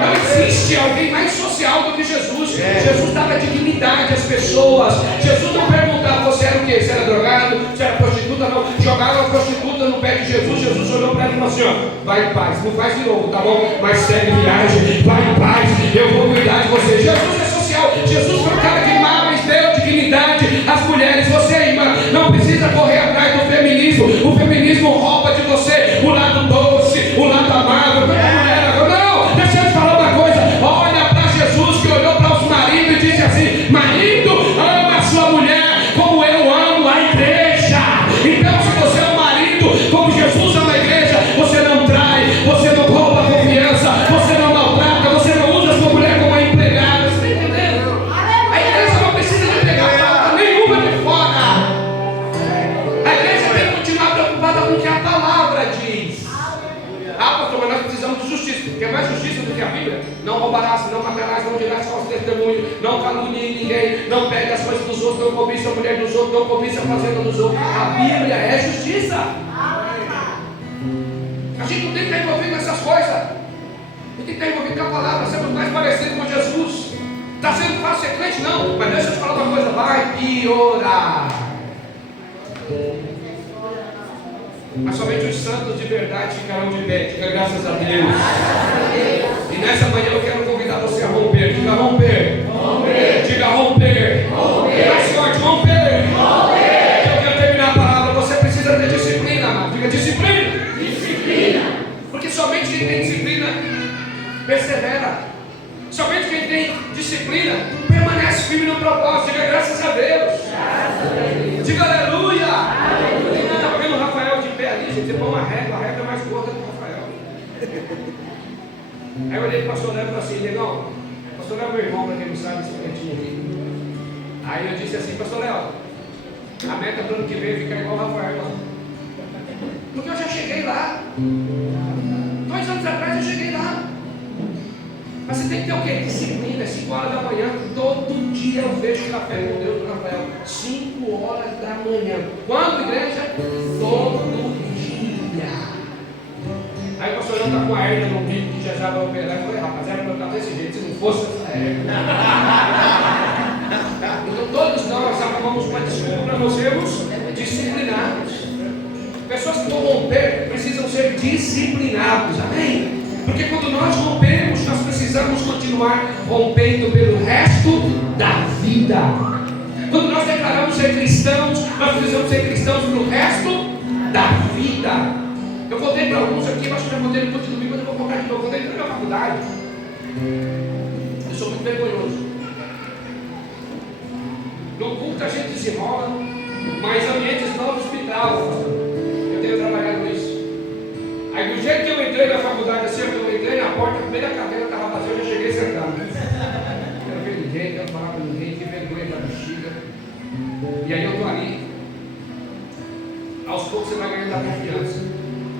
Não existe alguém mais social do que Jesus. Jesus dava dignidade às pessoas. Jesus não perguntava: você era o quê? Se era drogado? Se era prostituta? Não. Jogaram a prostituta no pé de Jesus. Jesus olhou para ele e falou assim: ó, vai em paz. Não faz de novo, tá bom? Mas segue viagem. Vai em paz. Eu vou cuidar de você. Jesus é social. Jesus foi um cara que mais deu dignidade às mulheres. Você, irmã, não precisa correr atrás do feminismo. O feminismo rouba de você o lado doce, o lado amável. Não, deixa eu te falar uma coisa. Olha para Jesus, que olhou para os maridos e disse assim: marido, ama a sua mulher como eu amo a igreja. Então, se você é um marido como Jesus ama a igreja, você não trai, você não rouba a confiança, você não maltrata, você não usa a sua mulher como uma empregada. Você está entendendo? A igreja não precisa de pegar falta nenhuma de fora. A igreja tem que continuar preocupada com o que a palavra diz. Ah, pastor, mas nós precisamos de justiça. Quer mais justiça do que a Bíblia? Não roubarás, não matarás, não dirás falso testemunho, não calunie ninguém, não pegue as coisas dos outros, não cobiça a mulher dos outros, não cobiça a fazenda dos outros. A Bíblia é justiça. A gente não tem que estar envolvido com essas coisas. A gente tem que estar envolvido com a palavra, sermos mais parecidos com Jesus. Está sendo fácil ser crente? Não, mas deixa eu te falar uma coisa: vai piorar. Mas somente os santos de verdade ficarão de pé. Diga graças a Deus. E nessa manhã eu quero convidar você a romper. Diga romper. Diga romper. Mais forte, romper. Eu quero terminar a palavra. Você precisa ter disciplina, amado. Diga disciplina. Porque somente quem tem disciplina persevera. Somente quem tem disciplina permanece firme no propósito. Diga graças a Deus. Diga aleluia. Estava vendo o Rafael de pé ali, gente. Você põe uma régua, a régua é mais gorda do que o Rafael. Aí eu olhei para o pastor Léo e falei assim: negão, pastor Léo é meu irmão, para quem não sabe, esse pretinho aqui. Aí eu disse assim: pastor Léo, a meta do ano que vem é ficar igual o Rafael lá. Porque eu já cheguei lá. 2 anos atrás eu cheguei lá. Mas você tem que ter o quê? Disciplina. 5 horas da manhã. Todo dia eu vejo café com Deus do Rafael. 5 horas da manhã. Quando, igreja? Todo dia. Aí o pastor Leão está com a hernia no bico que já vai operar. Eu falei: rapaz, era para eu estar desse jeito. Se não fosse essa hernia. Então todos nós arrumamos uma desculpa para não sermos disciplinados. disciplinados. Amém? Porque quando nós rompemos, nós precisamos continuar rompendo pelo resto da vida. Quando nós declaramos ser cristãos, nós precisamos ser cristãos pelo resto da vida. Eu contei para alguns aqui, eu acho que já contei no culto de domingo, mas eu vou contar de novo. Quando eu entrei na faculdade, eu sou muito vergonhoso. No culto a gente desenrola, mas ambientes não no hospital. Eu tenho trabalhado nisso. Aí do jeito que eu entrei na faculdade, assim, eu entrei na porta, a primeira cadeira estava vazia, eu já cheguei sentado. Não quero ver ninguém, não quero falar com ninguém, que vergonha da bexiga. E aí eu estou ali. Aos poucos você vai ganhando a confiança.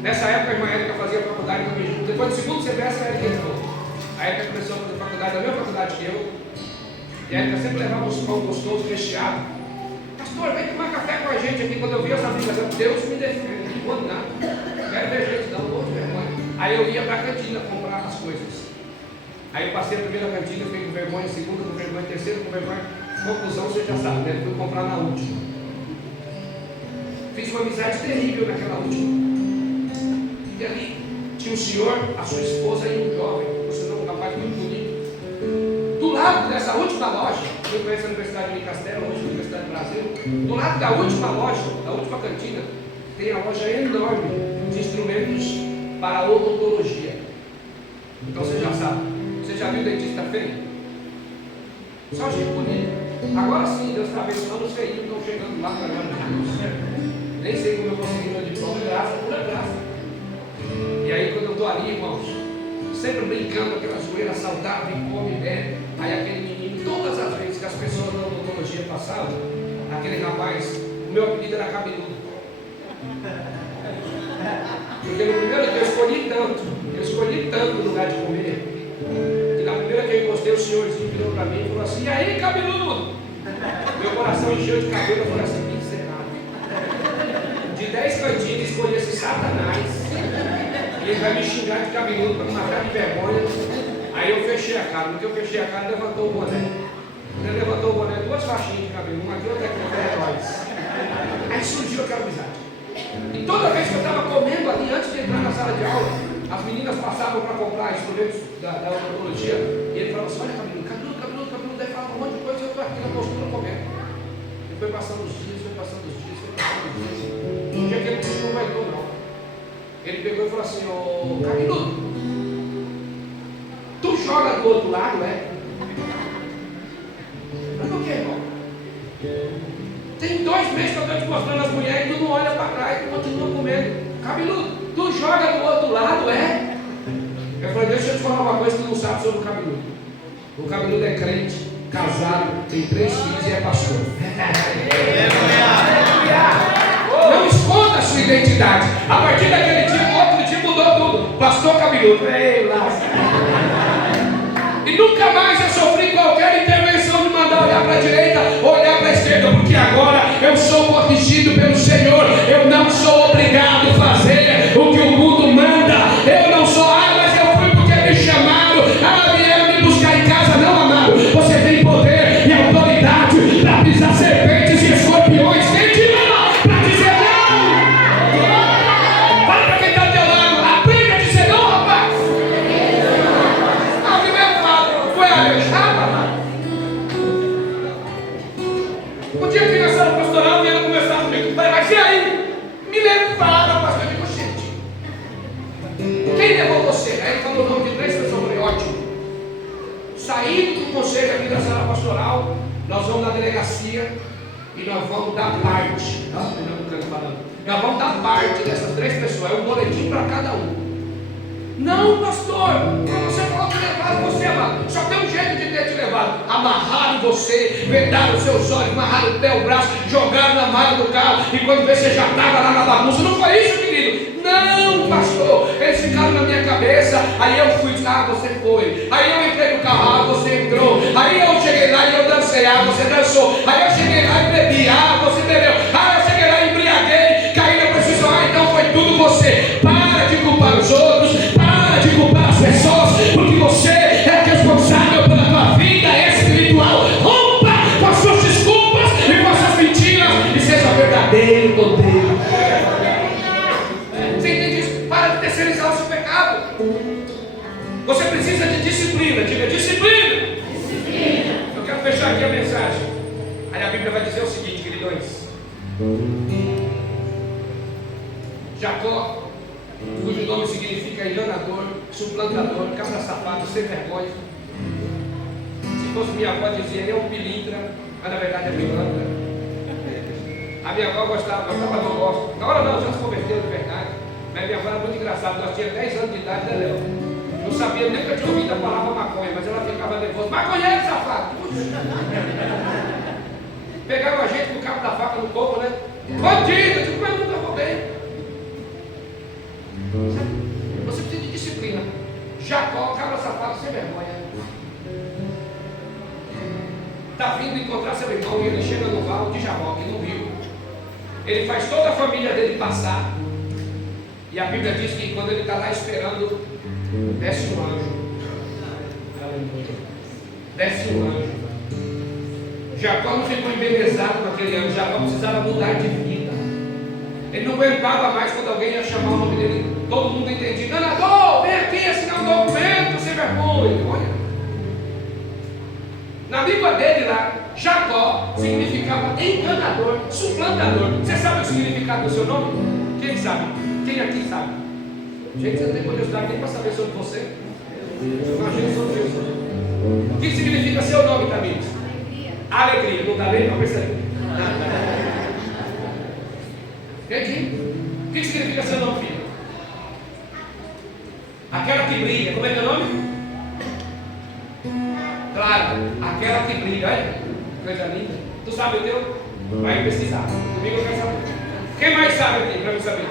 Nessa época a irmã Érica fazia faculdade também junto. Depois do segundo semestre a Érica entrou. A Érica começou a fazer faculdade da mesma faculdade que eu. E a Érica sempre levava os pão gostoso, recheado. Pastor, vem tomar café com a gente aqui. Quando eu vi essa amiga, Deus me defende, não vou nada. Não quero ver gente não, vou ver vergonha. Aí eu ia para a cantina comprar as coisas. Aí eu passei a primeira cantina, fiquei com vergonha, segunda com vergonha, terceira com vergonha. Conclusão, você já sabe, né? Fui comprar na última. Fiz uma amizade terrível naquela última. E ali tinha um senhor, a sua esposa e um jovem, por sinal um rapaz muito bonito. Do lado dessa última loja, eu conheço a Universidade de Castelo, hoje a Universidade do Brasil. Do lado da última loja, da última cantina, tem a loja enorme de instrumentos para odontologia. Então você já sabe. Você já viu o dentista feio? Só gente bonita. Agora sim, Deus está abençoando os feios que estão chegando lá para agora. Nem sei como eu consegui meu diploma, graça, pura graça. E aí quando eu estou ali, irmãos, sempre brincando aquela zoeira saudável, come, bebe. Aí aquele menino, todas as vezes que as pessoas da odontologia passavam, aquele rapaz, o meu apelido era cabeludo. Porque no primeiro dia eu escolhi tanto o lugar de comer, que na primeira que eu encostei, o senhorzinho virou para mim e falou assim: e aí, cabeludo? Meu coração encheu de cabelo, eu falei assim: de 10 cantinas, escolhi esse Satanás. E ele vai me xingar de cabeludo para me matar de vergonha. Aí eu fechei a cara. No que eu fechei a cara, ele levantou o boné. Ele levantou o boné, 2 faixinhas de cabelo, uma aqui e outra aqui, aí surgiu aquela amizade. E toda vez que eu estava comendo ali, antes de entrar na sala de aula, as meninas passavam para comprar instrumentos da odontologia. E ele falava assim: olha, cabeludo. Daí falava um monte de coisa e eu estou aqui na postura comendo. E foi passando os dias. Um dia que ele não aguentou, não. Ele pegou e falou assim: ô cabeludo, tu joga do outro lado, é? Mas por que, irmão? Tem 2 meses que eu estou te mostrando as mulheres e tu não olha para trás e continua comendo. Cabeludo, tu joga do outro lado, é? Eu falei: deixa eu te falar uma coisa que tu não sabe sobre o cabeludo. O cabeludo é crente, casado, tem 3 filhos e é pastor. Não esconda a sua identidade. A partir daquele dia, outro dia mudou tudo. Pastor cabeludo. E nunca mais eu sofri qualquer intervenção de mandar olhar para a direita ou olhar para a esquerda, porque agora eu sou corrigido pelo Senhor. Eu não sou obrigado a fazer o que o mundo manda. Eu não sou, mas eu fui porque me chamaram. Vieram me buscar em casa. Não, amado. Você tem poder e autoridade para pisar serpentes e escorpiões. Quem te ama para dizer não? Fala para quem está ao teu lado. Aprenda a dizer não, rapaz. Alguém mesmo fala: foi aleijado, amado. Um dia que na sala pastoral, ele conversava comigo. Falei: mas e aí? Me levaram, pastor. Eu digo: gente, quem levou você? Aí ele falou o nome de 3 pessoas. Eu falei: ótimo. Saindo do conselho aqui da sala pastoral, nós vamos na delegacia e nós vamos dar parte. Nós vamos dar parte dessas 3 pessoas. É um boletim para cada um. Não, pastor, quando você falou que levaram você, amado, só tem um jeito de ter te levado: amarraram você, vendaram os seus olhos, amarraram o pé, o braço, jogaram na malha do carro, e quando você já estava lá na bagunça. Não foi isso, querido? Não, pastor, eles ficaram na minha cabeça. Aí eu fui: você foi. Aí eu entrei no carro, você entrou. Aí eu cheguei lá e eu dancei, você dançou. Aí eu cheguei lá e bebi, você bebeu. Aí eu cheguei lá e embriaguei, caí na precisão. Então foi tudo você. Para de culpar os outros, para de culpar as pessoas, porque você é responsável pela tua vida espiritual. Rompa com as suas desculpas e com as suas mentiras e seja verdadeiro com Deus. Você entende isso? Para de ter aqui a mensagem. Aí a Bíblia vai dizer o seguinte, queridões. Jacó, cujo nome significa enganador, suplantador, cabra safado, sem vergonha. Se fosse minha avó, dizia, ele é um pilintra, mas na verdade é pilantra. A minha avó gostava, não gosto. Na hora não, já se converteu de verdade. Mas minha avó era muito engraçada, nós tínhamos 10 anos de idade, né, Léo? Não sabia nem que eu tinha ouvido a palavra maconha, mas ela ficava nervosa. Maconheiro, safado! Pegava a gente com o cabo da faca no corpo, né? Bandido, tipo, mas nunca roubei. Você precisa de disciplina. Jacó, cabra safado, sem vergonha. Está vindo encontrar seu irmão e ele chega no vale de Jaboque, no rio. Ele faz toda a família dele passar. E a Bíblia diz que quando ele está lá esperando, desce um anjo. Desce um anjo. Jacó não ficou embelezado com aquele anjo. Jacó precisava mudar de vida. Ele não aguentava mais quando alguém ia chamar o nome dele. Todo mundo entendia. Enganador, vem aqui assinar um documento sem vergonha. Olha. Na língua dele lá, Jacó significava enganador, suplantador. Você sabe o significado do seu nome? Quem sabe? Quem aqui sabe? Gente, você não tem curiosidade nem para saber sobre você. Imagina sobre Jesus. O que significa seu nome, Tamires? Alegria. Não dá nem para perceber. Entendi. O que significa seu nome, filho? Aquela que brilha. Como é teu nome? Claro, aquela que brilha. Olha, coisa linda. Tu sabe o teu? Vai pesquisar. Domingo eu quero saber. Quem mais sabe aqui para eu saber?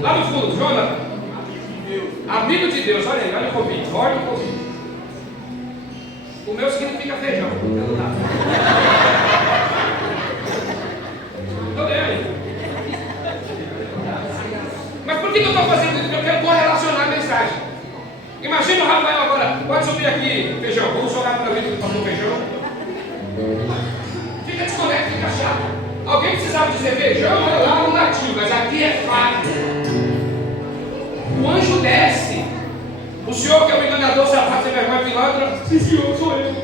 Lá no fundo, Jonathan. Amigo de Deus, olha aí, olha o convite. Olha o convite. O meu significa feijão. Não entendo nada. Estou bem. Mas por que eu estou fazendo isso? Eu quero correlacionar a mensagem. Imagina o Rafael agora. Pode subir aqui, feijão. Vamos orar para ver que passou feijão. Fica desconectado, fica chato. Alguém precisava dizer feijão? Olha lá no latim, mas aqui é fato. O anjo desce. O senhor que é o enganador, safado, sem vergonha, pilantra. Sim, senhor, sou eu.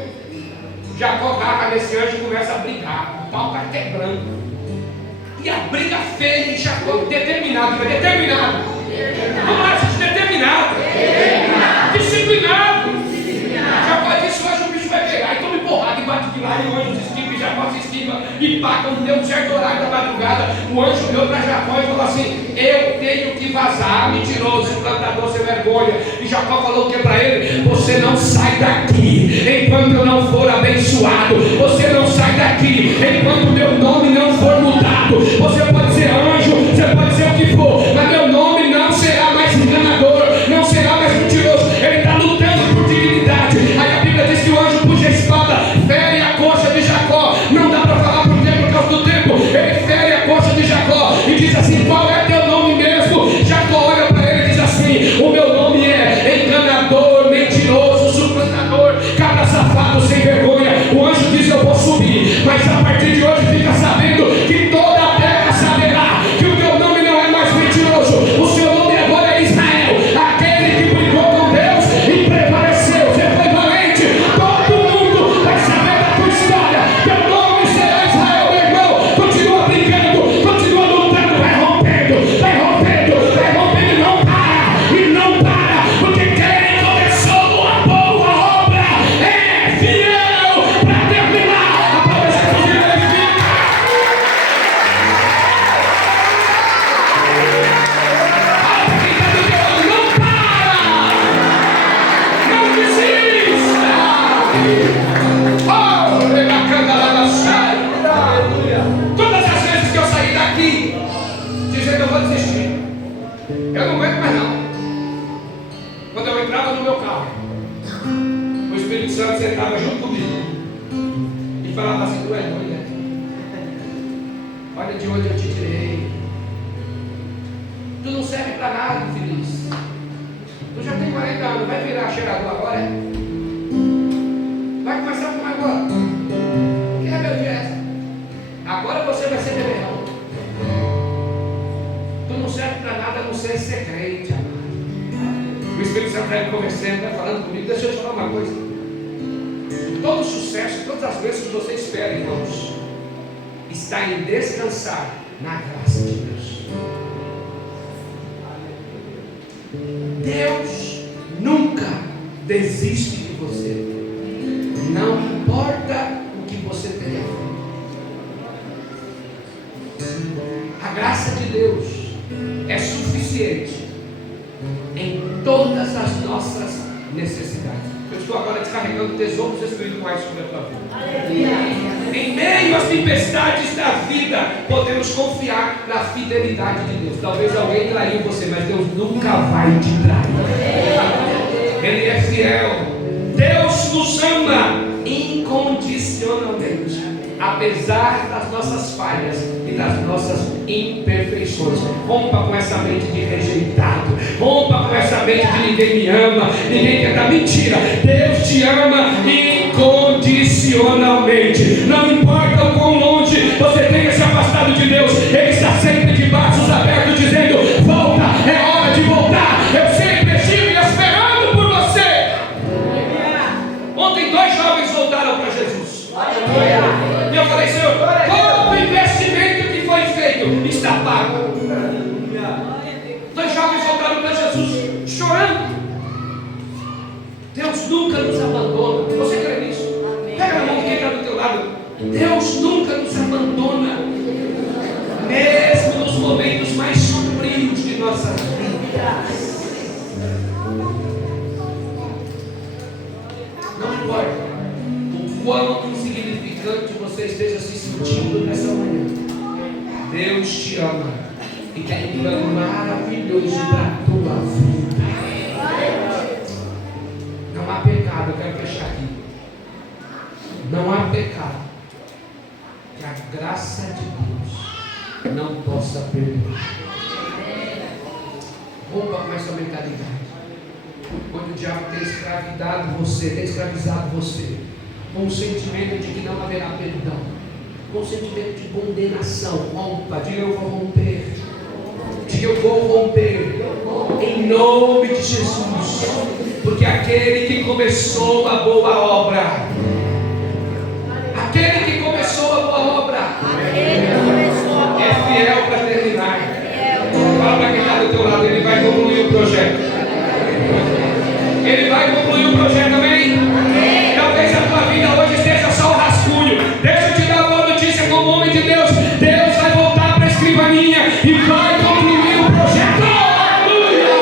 Jacó agarra nesse anjo e começa a brigar. O pau está quebrando. E a briga feia, e Jacó determinado. Determinado. Não acha de determinado. Disciplinado. Jacó disse: hoje o bicho vai pegar. E toma porrada e bate de lá. E o anjo se esquiva. E Jacó se esquiva. E pá, quando deu um certo horário da madrugada, o anjo olhou para Jacó e falou assim: eu tenho que vazar, mentiroso, plantador sem vergonha. E Jacó falou o que para ele? Você não sai daqui enquanto eu não for abençoado. Você não sai daqui enquanto meu nome não for mudado. Você pode ser anjo, você pode ser o que for, mas meu nome não será mais enganador, não será mais mentiroso. Ele está lutando por dignidade. Aí a Bíblia diz que o anjo puxa a espada, fere a coxa de Jacó. Não dá para falar por quê, por causa do tempo. Ele fere a coxa de Jacó e diz assim: qual é teu nome mesmo? Jacó olha para ele e diz assim: o meu nome é enganador, mentiroso, suplantador, cabra safado, sem vergonha. O anjo diz: eu vou subir, mas a partir de hoje fica sabendo que toda a terra saberá que o meu nome não é mais mentiroso. O seu nome agora é Israel, aquele que brigou com Deus e prevaleceu. Você foi valente, todo mundo vai saber da tua história. Teu nome será Israel, meu irmão. Continua brincando, continua lutando, vai rompendo, vai rompendo, vai rompendo e não para, e não para, porque quem começou a boa obra é fiel para terminar. A palavra de Deus edifica. Não para! Não desista! Oh, rebacanda lá na saia! Todas as vezes que eu saí daqui, dizendo que eu vou desistir, eu não aguento mais não. Quando eu entrava no meu carro, o Espírito Santo sentava junto comigo e falava assim: tu é doida. Olha de onde eu te tirei. Tu não serve para nada, infeliz. Tu já tem 40 anos, vai virar cheirador agora, é? Vai começar a fumar agora. Que rebeldia é essa? Agora você vai ser beberrão. Tu não serve para nada a não ser crente, amado. O Espírito Santo está me conversando, está falando comigo. Deixa eu te falar uma coisa. Todo o sucesso, todas as bênçãos que você espera, irmãos, está em descansar na graça de Deus. Deus nunca desiste de você. Não importa o que você tenha feito. A graça de Deus é suficiente em todas as nossas necessidades. Eu estou agora descarregando tesouros espirituais sobre a tua vida. Em meio às tempestades da vida, podemos confiar na fidelidade de Deus. Talvez alguém traiu você, mas Deus nunca vai te trair. Ele é fiel. Deus nos ama incondicionalmente, apesar das nossas falhas e das nossas imperfeições. Rompa com essa mente de rejeitado, rompa com essa mente de ninguém me ama, ninguém quer dar mentira. Deus te ama incondicionalmente. Não importa o quão longe você tenha se afastado de Deus, Ele está sempre de braços abertos dizendo: volta, é hora de voltar. Eu sempre estive esperando por você. Ontem 2 jovens voltaram para Jesus. E eu falei: Senhor, todo o investimento que foi feito está pago. 2 jovens voltaram para Jesus chorando. Deus nunca nos abandona. Você crê nisso? Pega na mão de quem está do teu lado. Deus nunca nos abandona, mesmo nos momentos mais sombrios de nossa vida. Não importa o quão insignificante você esteja se sentindo nessa manhã, Deus te ama e tem um plano maravilhoso para a tua vida. Não há pecado, eu quero fechar aqui. Não há pecado que a graça de Deus não possa perdoar. Rompa com essa mentalidade. Quando o diabo tem escravizado você, com o sentimento de que não haverá perdão, com o sentimento de condenação, rompa, diga: eu vou romper. Diga: eu vou romper, em nome de Jesus, porque aquele que começou a boa obra, é fiel para terminar. Fala para quem está do teu lado: ele vai concluir o projeto. Ele vai concluir o projeto, amém? Talvez a tua vida hoje seja só o rascunho. Deixa eu te dar uma boa notícia como homem de Deus. Deus vai voltar para a escrivaninha e vai concluir o projeto. Aleluia!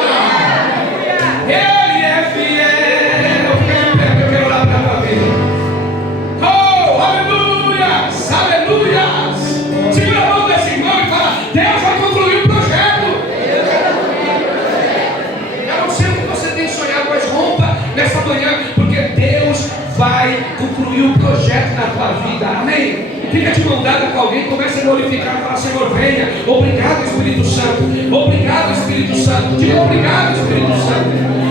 Ele é fiel. Eu quero orar para a tua vida. Oh, aleluia! Aleluia! Segura a mão desse irmão e fala: Deus vai concluir o projeto. Eu não sei o que você tem sonhado, mas rompa nessa manhã, porque Deus vai concluir o projeto na tua vida, amém? Fica de mão dada com alguém, começa a glorificar e fala: Senhor, venha. Obrigado, Espírito Santo. Obrigado, Espírito Santo. Diga: obrigado, Espírito Santo.